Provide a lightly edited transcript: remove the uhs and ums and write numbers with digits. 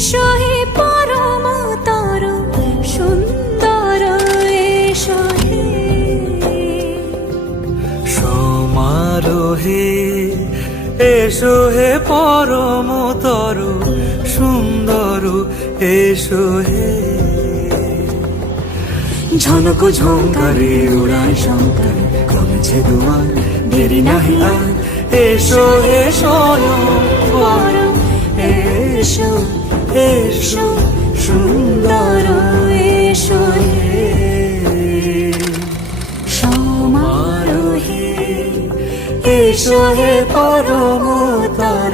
এসো হে পরম তর সুন্দর এসো হে সমারোহে এসো হে পরমতর সুন্দর এসো হে ঝনক ঝঙ্কারে উড়ায় শঙ্কর কমেছে দুয়ার দেরি নাহি আর এসো হে স্বয়ং বর এসো এসো সুন্দর এসো হে সমারোহে এসো হে পরমতর